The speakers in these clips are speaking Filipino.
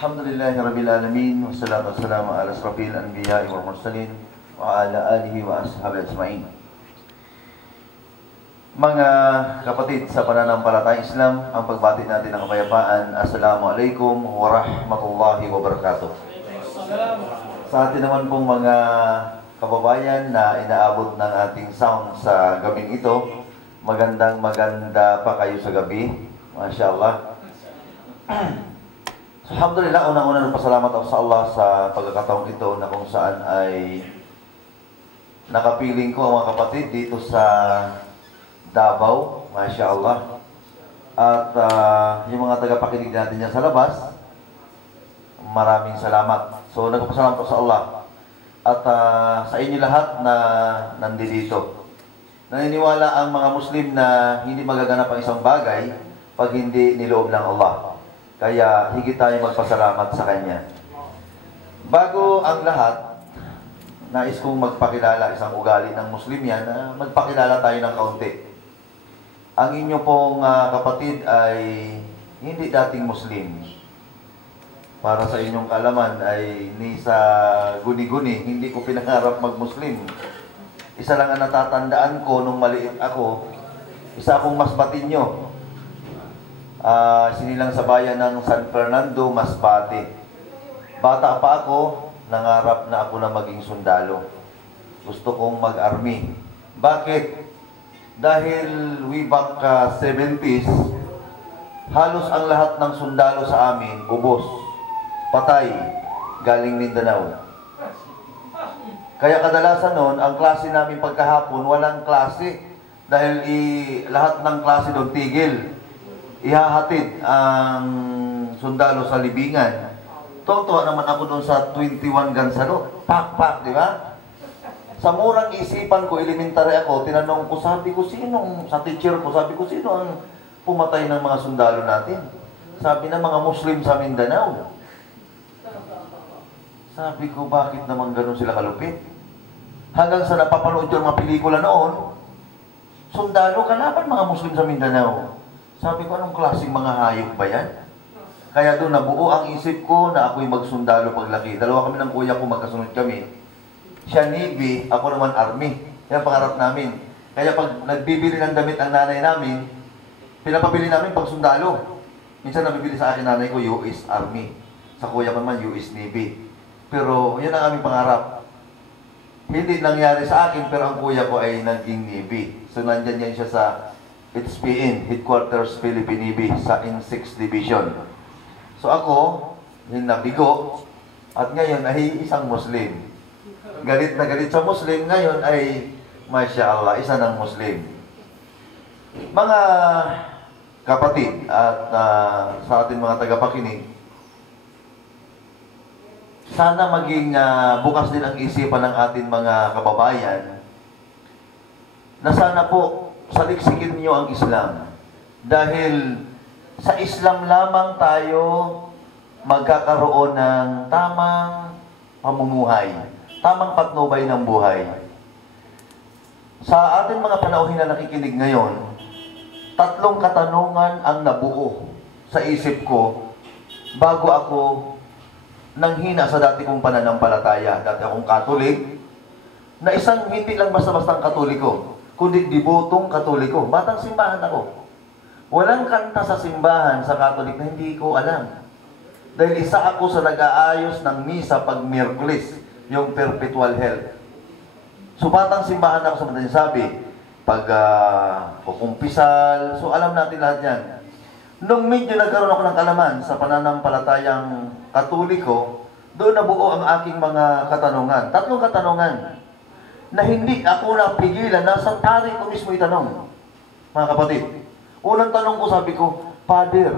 Alhamdulillahi Rabbil Alamin, wassalatu wassalamu ala asrafil anbiya'i wal mursalin wa ala alihi wa ashabi ajma'in. Mga kapatid sa pananampalatayang Islam, ang pagbati natin ng kapayapaan. Assalamualaikum warahmatullahi wabarakatuh. Sa atin naman pong mga kababayan na inaabot ng ating sound sa gabing ito, maganda pa kayo sa gabi. Masya Allah. Alhamdulillah, unang-una nagpasalamat ako sa Allah sa pagkakataong ito na kung saan ay nakapiling ko ang mga kapatid dito sa Davao, Masya Allah. At yung mga tagapakinig natin yan sa labas, maraming salamat. So, nagpasalamat ako sa Allah. At sa inyo lahat na nandito. Naniniwala ang mga Muslim na hindi magaganap ang isang bagay pag hindi niloob ng Allah. Kaya higit tayo magpasalamat sa Kanya. Bago ang lahat, nais kong magpakilala, isang ugali ng Muslim yan, na magpakilala tayo ng kaunti. Ang inyo pong kapatid ay hindi dating Muslim. Para sa inyong kaalaman ay ni sa guni-guni, hindi ko pinangarap mag-Muslim. Isa lang ang natatandaan ko nung maliit ako, isa akong Masbatinyo. Sinilang sa bayan ng San Fernando, Masbate. Bata pa ako, nangarap na ako na maging sundalo. Gusto kong mag-army. Bakit? Dahil way back 70s, halos ang lahat ng sundalo sa amin, ubos, patay, galing Mindanao. Kaya kadalasan noon, ang klase namin pagkahapon, walang klase. Dahil lahat ng klase doon tigil. Ihahatid ang sundalo sa libingan. Totoo naman ako doon sa 21 Gansalo. Pak, di ba? Sa murang isipan ko, elementary ako, tinanong ko, sabi ko, sa teacher ko, sabi ko, sino ang pumatay ng mga sundalo natin? Sabi na, mga Muslim sa Mindanao. Sabi ko, bakit naman ganun sila kalupit? Hanggang sa napapanood yung mga pelikula noon, sundalo kalaban mga Muslim sa Mindanao. Sabi ko, anong klaseng mga hayop ba yan? Kaya doon nabuo ang isip ko na ako'y magsundalo paglaki. Dalawa kami ng kuya ko, magkasunod kami. Siya Navy, ako naman Army. Yan ang pangarap namin. Kaya pag nagbibili ng damit ang nanay namin, pinapabili namin pag sundalo. Minsan nabibili sa akin nanay ko, US Army. Sa kuya ko naman, US Navy. Pero yan ang aming pangarap. Hindi nangyari sa akin, pero ang kuya ko ay naging Navy. So nandyan yan siya sa HPN, Headquarters Philippine Navy, sa in-6th Division. So ako, yung nabigo, at ngayon ay isang Muslim. Galit na galit sa Muslim, ngayon ay, Masya Allah, isa ng Muslim. Mga kapatid at sa ating mga tagapakinig, sana maging bukas din ang isipan ng ating mga kababayan na sana po saliksikin niyo ang Islam. Dahil sa Islam lamang tayo magkakaroon ng tamang pamumuhay, tamang patnubay ng buhay. Sa ating mga panauhin na nakikinig ngayon, 3 katanungan ang nabuo sa isip ko bago ako nanghina sa dati kong pananampalataya. Dati akong Katolik, na isang hindi lang basta-bastang Katoliko, kundi dibotong Katoliko. Batang simbahan ako. Walang kanta sa simbahan sa Katolik na hindi ko alam. Dahil isa ako sa nag-aayos ng misa pag Miyerkules, yung perpetual health. So batang simbahan ako sa madaling sabi, pag kukumpisal, so alam natin lahat yan. Nung medyo nagkaroon ako ng kalaman sa pananampalatayang Katoliko, doon nabuo ang aking mga katanungan. 3 katanungan na hindi ako napigilan, nasa tari ko mismo itanong. Mga kapatid, unang tanong ko, sabi ko, Father,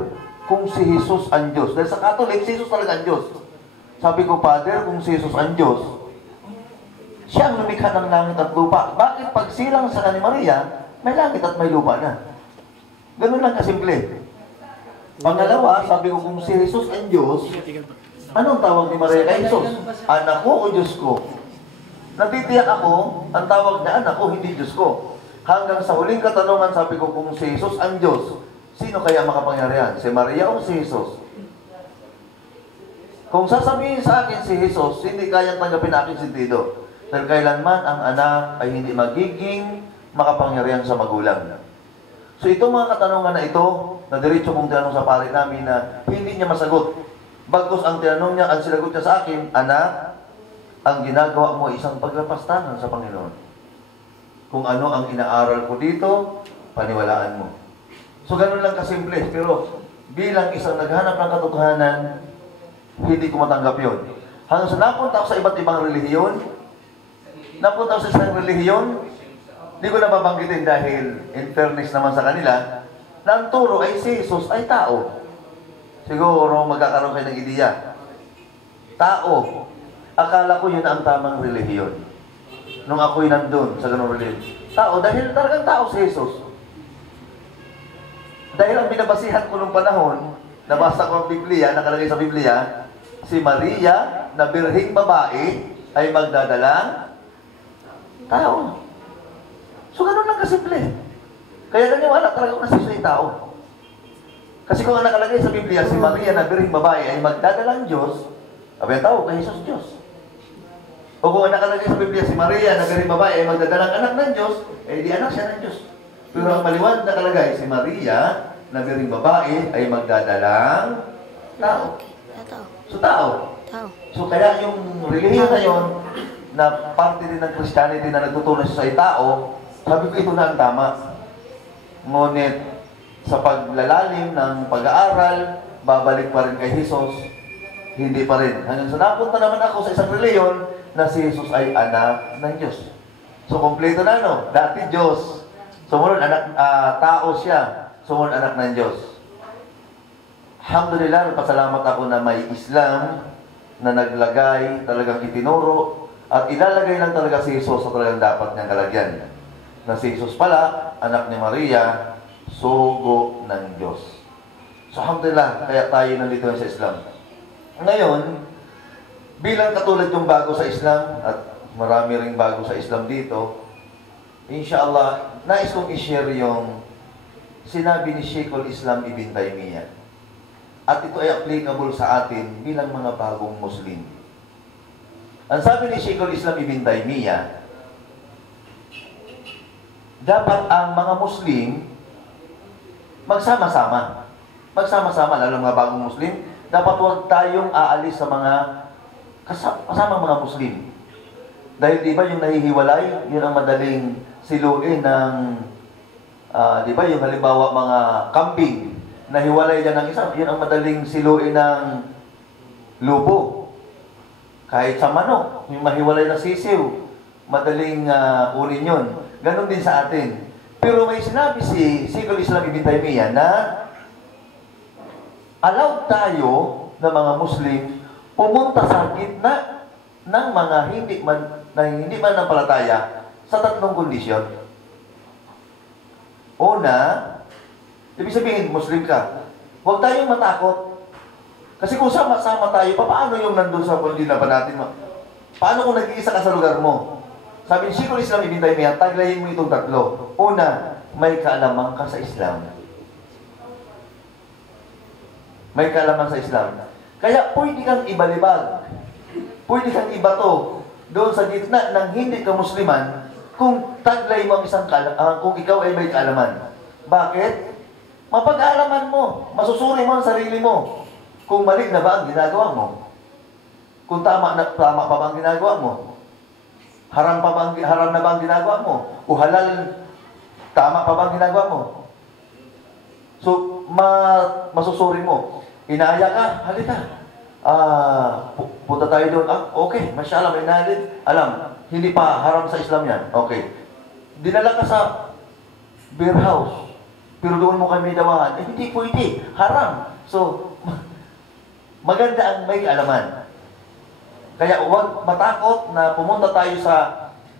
kung si Jesus ang Diyos, dahil sa Katolik, si Jesus talaga ang Diyos. Sabi ko, Father, kung si Jesus ang Diyos, siya ang lumikha ng langit at lupa. Bakit pag silang sa ni Maria, may langit at may lupa na? Ganun lang kasimple. Pangalawa, sabi ko, kung si Jesus ang Diyos, anong tawag ni Maria kay Jesus? Anak ko o Diyos ko? Natitiyak ako, ang tawag na anak ko, hindi Diyos ko. Hanggang sa huling katanungan, sabi ko, kung si Jesus ang Diyos, sino kaya makapangyarihan? Si Maria o si Jesus? Kung sasabihin sa akin si Jesus, hindi kayang tanggapin aking sentido. Dahil kailanman ang anak ay hindi magiging makapangyarihan sa magulang. So itong mga katanungan na ito, na diretso kong tinanong sa pare namin na hindi niya masagot. Bagkus ang tinanong niya, ang sinagot niya sa akin, anak, ang ginagawa mo ay isang paglapastangan sa Panginoon. Kung ano ang inaaral ko dito, paniwalaan mo. So ganun lang kasimple, pero bilang isang naghanap ng katotohanan, hindi ko matanggap yun. Hanggang sa napunta ako sa iba't ibang relihiyon, napunta ako sa isang relihiyon, hindi ko nababanggitin dahil in fairness naman sa kanila, na ang turo ay si Jesus ay tao. Siguro magkakaroon kayo ng ideya. Tao. Akala ko yun ang tamang relihiyon. Nung ako'y nandun sa ganung relihiyon. Tao, dahil talagang tao si Jesus. Dahil ang binabasihan ko nung panahon, nabasa ko ang Biblia, nakalagay sa Biblia, si Maria na birhing babae ay magdadalang tao. So, ganun lang kasimple. Kaya naniwala talaga kung nasa siya tao. Kasi kung ang nakalagay sa Biblia, si Maria na birhing babae ay magdadalang Diyos, abay ang tao, kay Jesus Diyos. O kung ang nakalagay sa Biblia, si Maria na birhing babae ay magdadalang anak ng Diyos, eh di anak siya ng Diyos. Pero ang maliwanag nakalagay, si Maria na birhing babae ay magdadalang tao. So, tao. So, kaya yung relihiyon na yun, na parte din ng Christianity na nagtuturo siya sa tao, sabi ko ito na ang tama. Ngunit, sa paglalalim ng pag-aaral, babalik pa rin kay Jesus, hindi pa rin. Hanggang sa napunta naman ako sa isang relihiyon na si Jesus ay anak ng Diyos. So, kompleto na, no? Dati Diyos. Sumunod, tao siya. Sumunod, anak ng Diyos. Alhamdulillah, nagpasalamat ako na may Islam na naglagay, talagang itinuro, at ilalagay lang talaga si Jesus sa talagang dapat niyang kalagyan. Na si Jesus pala, anak ni Maria, sugo ng Diyos. So, alhamdulillah, kaya tayo nandito sa Islam. Ngayon, bilang katulad yung bago sa Islam, at marami ring bago sa Islam dito, inshallah, nais kong i-share yung sinabi ni Sheikhul Islam Ibn Taymiyyah. At ito ay applicable sa atin bilang mga bagong Muslim. Ang sabi ni Sheikhul Islam Ibn Taymiyyah, dapat ang mga Muslim magsama-sama. Magsama-sama, lalo mga bagong Muslim, dapat huwag tayong aalis sa mga kasamang mga Muslim. Dahil di ba yung nahihiwalay, yun ang madaling siluin ng, di ba yung halimbawa mga kambing, nahiwalay dyan ng isa, yun ang madaling siluin ng lubo. Kahit sa manok, yung mahiwalay na sisiw, madaling kunin yun. Ganon din sa atin. Pero may sinabi si Sheikhul Islam Ibn Taymiyyah na allowed tayo na mga Muslim pumunta sa gitna ng mga hindi man nampalataya sa tatlong kondisyon. Una, ibig sabihin, Muslim ka. Huwag tayong matakot. Kasi kung sama-sama tayo, paano yung nandun sa kondina pa natin? Paano kung nag-iisa ka sa lugar mo? Sabi ni Sheikhul Islam Ibn Taymiyyah, taglayin mo itong tatlo. Una, may kaalaman ka sa Islam. May kaalaman sa Islam. Kaya pwede kang ibalibag. Pwede kang ibato doon sa gitna ng hindi ka Musliman kung taglay mo ang isang kung ikaw ay may kaalaman. Bakit? Mapag-aalaman mo. Masusuri mo ang sarili mo. Kung mali na ba ang ginagawa mo? Kung tama pa ba ang ginagawa mo? Haram na ba ang ginagawa mo? O halal, tama pa ba ang ginagawa mo? So, masusuri mo. Inaaya ka, halika. Punta tayo doon. Okay, mashallah, may nahalin. Alam, hindi pa haram sa Islam yan. Okay. Dinala ka sa beer house. Pero doon mo kami dawahan. Hindi pwede. Haram. So, maganda ang may alaman. Kaya huwag matakot na pumunta tayo sa,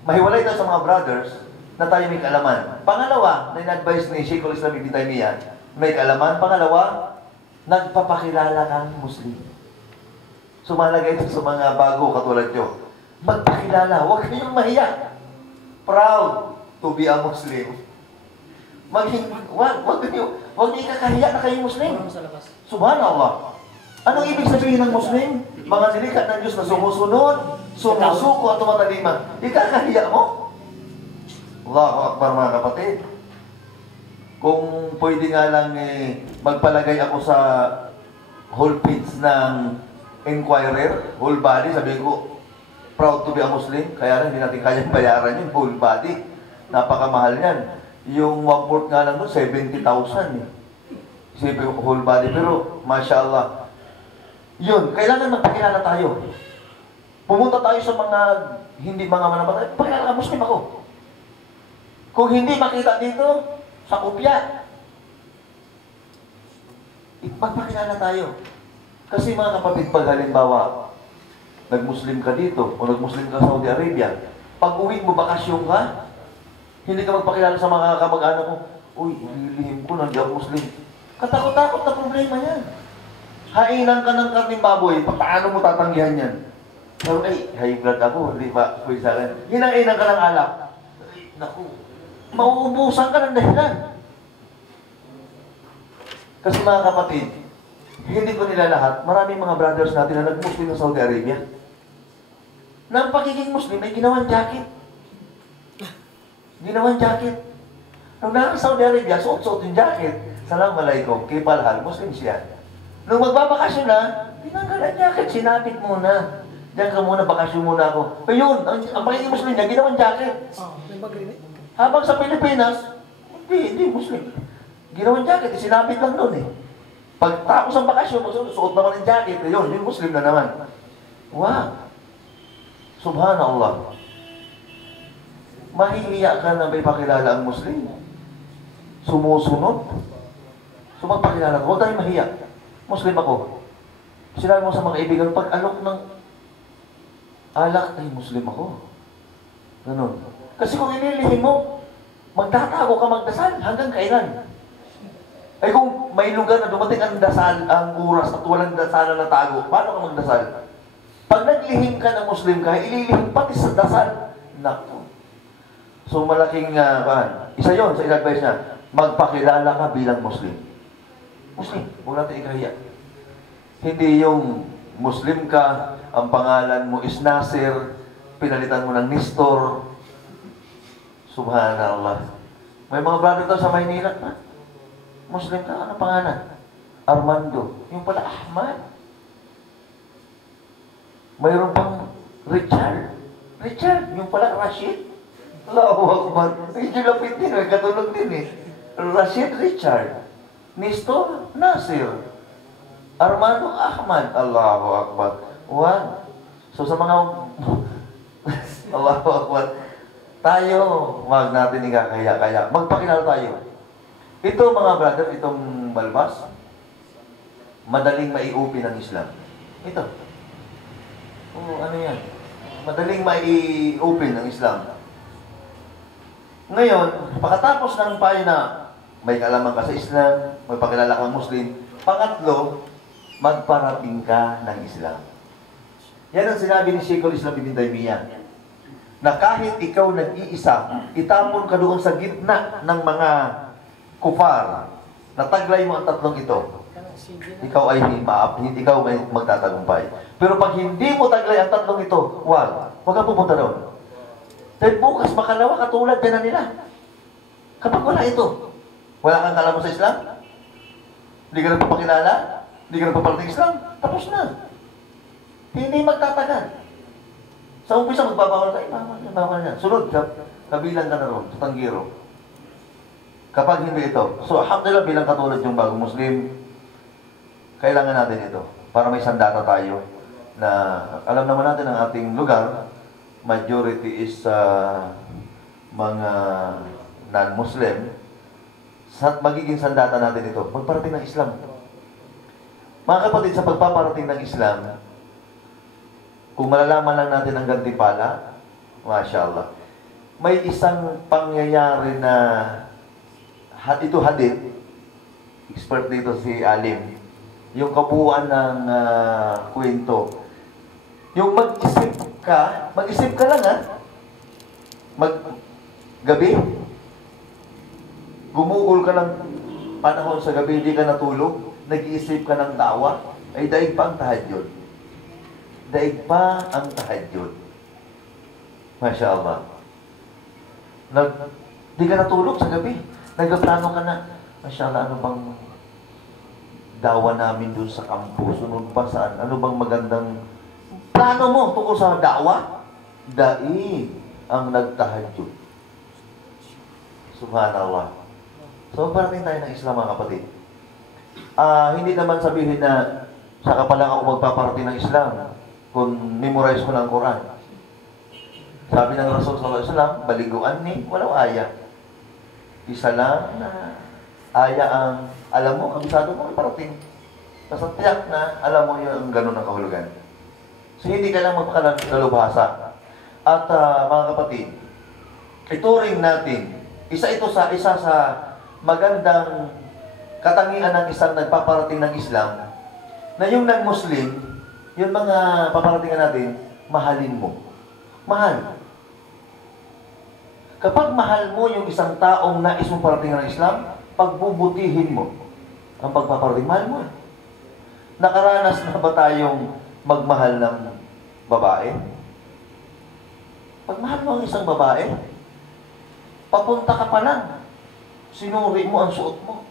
mahiwalay tayo sa mga brothers na tayo may kaalaman. Pangalawa, na in-advise ni Sheikhul Islam Ibn Taymiyyah, may kaalaman. Pangalawa, nagpapakilala kang Muslim. Sumalagay ito sa mga bago katulad nyo. Magpakilala, huwag kayong mahiya. Proud to be a Muslim. Huwag niyo ikakahiya na kayong Muslim. Subhanallah. Anong ibig sabihin ng Muslim? Mga nilikha ng Diyos na sumusunod, sumusuko at tumatalima. Ikakahiya mo? Allahu Akbar mga kapatid. Kung pwede nga lang magpalagay ako sa whole page ng Inquirer, whole body, sabi ko, proud to be a Muslim, kaya lang hindi natin kayang bayaran yun, whole body. Napakamahal yan. Yung 1/4 nga lang doon, 70,000 eh. Sabi ko, whole body. Pero, mashallah, yun, kailangan magpakilala tayo. Pumunta tayo sa mga hindi mga manabatay, pakilala ka, Muslim ako. Kung hindi makita dito, sa kopya, magpakilala tayo. Kasi mga kapatid, pag halimbawa, nag-Muslim ka dito, o nag-Muslim ka sa Saudi Arabia, pag uwi mo, bakasyon ka, hindi ka magpakilala sa mga kamag-anak mo, uy, ililihim ko, nandiyan ako Muslim. Katakot-takot na problema yan. Hainan ka ng karning baboy, paano mo tatanggihan yan? Pero, high blood ako, hindi ba? Pwede sa akin. Hinainan ka ng alak. Ay, naku, mauubusan ka ng dahilan. Kasi mga kapatid, hindi ko nila lahat, maraming mga brothers natin na nag-Muslim sa Saudi Arabia. Na ang pagiging Muslim ay ginawang jacket. Ginawang jacket. Nung nasa Saudi Arabia, suot-suot yung jacket. Assalamualaikum, kipalhal, Muslim siya. Nung magbabakasyon na, tinanggalan jacket, sinapit muna. Diyan ka muna, bakasyon muna ako. Ayun, ang pagiging Muslim niya, ginawang jacket. Habang sa Pilipinas, hindi Muslim. Ginawang jacket, sinapit lang doon eh. Pagtapos ang bakasyon, suot naman ng jacket, yun, yung Muslim na naman. Wow! Subhanallah. Mahihiya ka na may pakilala ang Muslim. Sumusunod. So magpakilala ko, huwag tayong mahiya. Muslim ako. Sinabi mo sa mga kaibigan, pag alok ng alak, ay Muslim ako. Ganun. Kasi kung inilihim mo, magtatago ka magdasal hanggang kailan? Ay kung may lugar na dumating ang dasal, ang oras at walang dasalan na tago, paano ka magdasal? Pag naglihim ka ng Muslim ka, ililihim pati sa dasal. Naku. So malaking, isa yon sa in-advise niya, magpakilala ka bilang Muslim. Muslim, huwag natin ikahiya. Hindi yung Muslim ka, ang pangalan mo is Nasir, pinalitan mo ng Nistor. Subhanallah. May mga brother daw sa Maynila, Muslim ka, ano pangalan? Armando. Yung pala, Ahmad. Mayroon pang Richard. Richard, yung pala, Rashid. Allahu Akbar. Medyo lapit din, may katulog din eh. Rashid, Richard. Nistor, Nasir. Armando, Ahmad. Allahu Akbar. Wow. So sa mga Allahu Akbar. Tayo, wag natin ikakaya-kaya. Magpakilala tayo. Ito mga brother, itong balbas, madaling mai-open ng Islam. Ito. Ano yan? Madaling mai-open ng Islam. Ngayon, pagkatapos ng payo na may kaalaman ka sa Islam, may pakilala kang Muslim, pangatlo, magparating ka ng Islam. Yan ang sinabi ni Sheikhul Islam Ibn Taymiyyah, na kahit ikaw nag-iisa, itapon ka doon sa gitna ng mga kufar, nataglay mo ang tatlong ito, ikaw ay ikaw ay magtatagumpay. Pero pag hindi mo taglay ang tatlong ito, wag kang pupunta doon. Dahil bukas, makalawa katulad din na nila. Kapag wala ito, wala kang kalaman sa Islam, hindi ka nagpapakilala, hindi ka nagpaparating Islam, tapos na. Hindi magtatagal. Sa umpisa, magbabawal ka, bawal na. Sunod, kabilang ka na ron, sa tanggiro. Kapag hindi ito. So, alhamdulillah, bilang katulad yung bagong Muslim, kailangan natin ito. Para may sandata tayo na alam naman natin ang ating lugar, majority is mga non-Muslim. Magiging sandata natin ito. Magparating ng Islam. Mga kapatid, sa pagpaparating ng Islam, kung malalaman lang natin ang gantimpala, mashallah, may isang pangyayari na ito hadith, expert dito si Alim, yung kabuuan ng kwento. Yung mag-isip ka lang gabi, gumugol ka ng panahon sa gabi, hindi ka natulog, nag-iisip ka ng dawa, ay daig pa ang tahajjud. daig pa ang tahajjud. Masya Allah. Di ka natulog sa gabi. Nagplano ka na. Masya Allah, ano bang dawa namin dun sa kampo? Sunod pa saan? Ano bang magandang plano mo tungkol sa dawa? Daig ang nagtahajjud. Subhanallah. So, parating tayo ng Islam, mga kapatid. Hindi naman sabihin na saka pa lang ako magpaparating ng Islam kung memorize ko ng Quran. Sabi ng Rasul sallallahu alaihi wasallam, baliguan ni walau aya. Isa lang na aya ang alam mo, kabisado mo iparating. Basta tiyak na alam mo yung ganun ang kahulugan. So hindi ka lang magpakalalubhasa. At mga kapatid, ituring natin, isa sa magandang katangian ng isang nagpaparating ng Islam, na yung non-Muslim, yung mga paparatingan natin, mahalin mo. Mahal. Kapag mahal mo yung isang taong nais mong parating ng Islam, pagbubutihin mo ang pagpaparating. Mahal mo. Nakaranas na ba tayong magmahal ng babae? Pag mahal mo ang isang babae, papunta ka pa lang. Sinuri mo ang suot mo.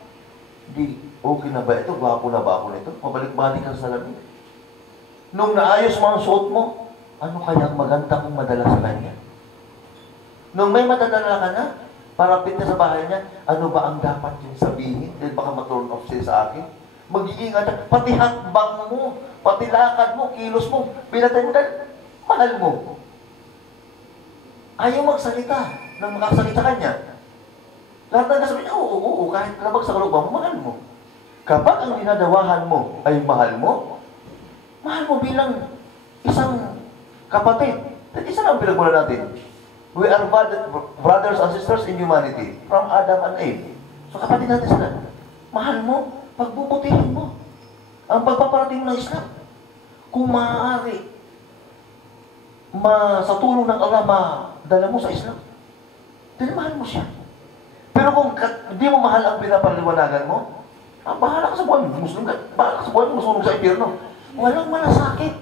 Di, okay na ba ito? Gwapo na ba ako nito? Mabalik-balik ka sa salamin. Nung naayos mo ang suot mo, ano kayang maganda kung madala sa kanya? Nung may madadala ka na, parapit na sa bahay niya, ano ba ang dapat yung sabihin? Dahil baka ma-turn off siya sa akin. Mag-iingat ka. Pati hakbang mo, pati lakad mo, kilos mo, pinatay mo dahil mahal mo. Ayaw magsalita nang makasalita kanya. Lahat na nasabi niya, oo, kahit labag sa kalooban mo, mahal mo. Kapag ang dinadawahan mo ay mahal mo bilang isang kapatid. At isa lang pinagmula natin. We are brothers and sisters in humanity. From Adam and Eve. So kapatid natin sila. Mahal mo, pagbubutihin mo. Ang pagpaparating ng Islam. Kung maaari, sa tulong ng Allah, madala mo sa Islam. Dahil mahal mo siya. Pero kung hindi mo mahal ang pinapaliwanagan mo, bahala ka sa buwan. Muslim ka. Bahala ka sa buwan. Masunog sa impyerno. Walang malasakit.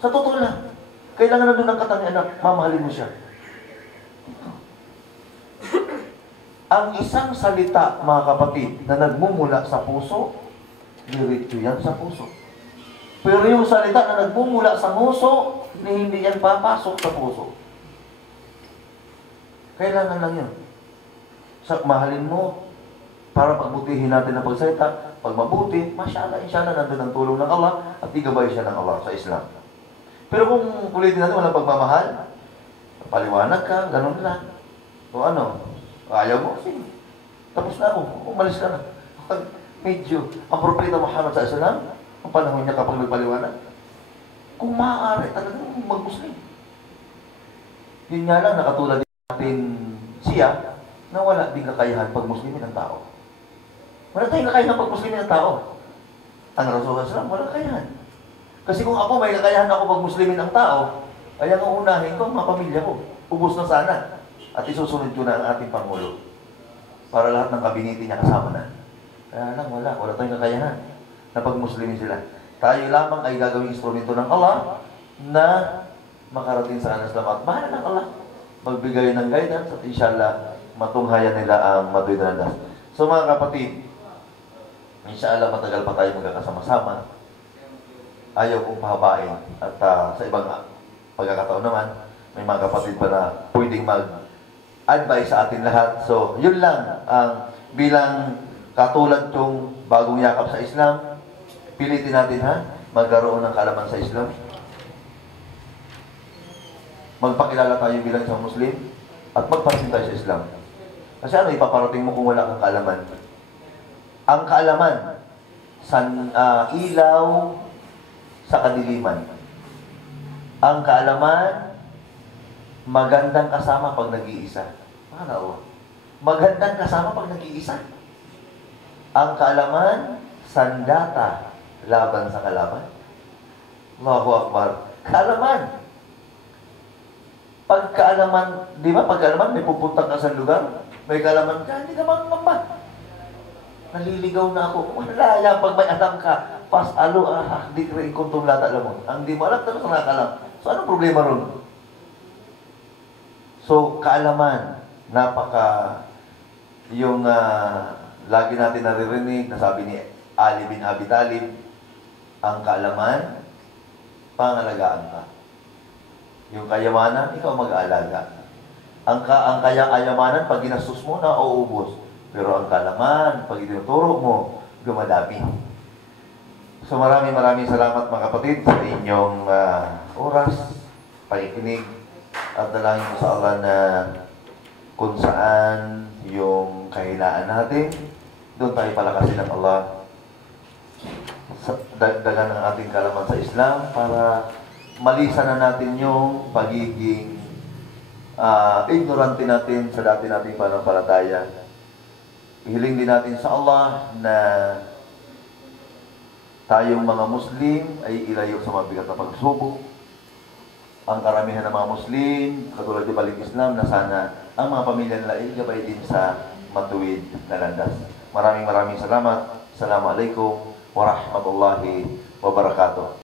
Sa totoo lang. Kailangan na doon ng katangian na mamahalin mo siya. Ang isang salita, mga kapatid, na nagmumula sa puso, diretso yan sa puso. Pero yung salita na nagmumula sa nguso, hindi yan papasok sa puso. Kailangan lang yun. Mahalin mo para pagbutihin natin ang pagsalita. Pag mabuti, mashallah, inshallah, nandun ang tulong ng Allah at igabay siya ng Allah sa Islam. Pero kung ulitin natin walang pagmamahal, paliwanag ka, ganun lang. O ano, ayaw mo, sige. Tapos na ako, umalis ka na. Medyo, ang propeta Muhammad sa Islam, ang panahon niya kapag nagpaliwanag, kung maaari talagang mag-Muslim. Yun nga lang, nakatulad natin siya, na wala din kakayahan pag Muslimin ang tao. Wala tayong kakayahan pag Muslimin ang tao. Ang Rasulullah SAW, wala kakayahan. Kasi kung ako may kakayahan ako pag Muslimin ang tao, ay ang uunahin ko ang mga pamilya ko. Ubus na sana. At isusunod ko na ang ating Pangulo. Para lahat ng kabinete niya kasama na. Kaya lang, wala tayong kakayahan na pag Muslimin sila. Tayo lamang ay gagawing instrumento ng Allah na makarating sa Islam. At bahala ng Allah magbigay ng guidance at inshallah matunghayan nila ang matuwid na landas. So mga kapatid, inshallah matagal pa tayo magkakasama-sama. Ayaw kong pahabain. At sa ibang pagkakataon naman, may mga kapatid pa na pwedeng mag-advise sa atin lahat. So yun lang ang bilang katulad tong bagong yakap sa Islam. Pilitin natin magkaroon ng kaalaman sa Islam. Magpakilala tayo bilang isang Muslim at magparating tayo sa Islam. Kasi ano ipaparating mo kung wala kang kaalaman? Ang kaalaman, ilaw sa kadiliman. Ang kaalaman, magandang kasama pag nag-iisa. Magandang kasama pag nag-iisa. Ang kaalaman, sandata laban sa kalaban. Allahu Akbar. Kaalaman. Pagkaalaman, di ba? Pagkaalaman, may pupunta ka sa lugar, may kaalaman ka, hindi ka mangamba. Naliligaw na ako. Wala yan. Pag may alam ka, pas alo, di kaya ikuntong lata alam mo. Ang di mo alam, talagang nakakalam. So, anong problema ron? So, kaalaman, yung lagi natin naririnig, nasabi ni Ali bin Abi Talib, ang kaalaman, pangalagaan ka. Yung kayamanan, ikaw mag-aalaga. Ang kayamanan, pag ginastos mo na, uubos. Pero ang kaalaman, pag itinuturo mo, gumadami. So maraming salamat mga kapatid sa inyong oras, pakikinig, at dalangin ko sa Allah na kung saan yung kahinaan natin, doon tayo palakasin ng Allah. Dagdagan ang ating kalaman sa Islam para malisan na natin yung pagiging ignorante natin sa dati nating pananampalataya. Ihiling din natin sa Allah na tayong mga Muslim ay ilayo sa mabigat na pagsubok. Ang karamihan ng mga Muslim, katulad ng balik Islam, na sana ang mga pamilya nila ay gabay din sa matuwid na landas. Maraming salamat. Assalamualaikum warahmatullahi wabarakatuh.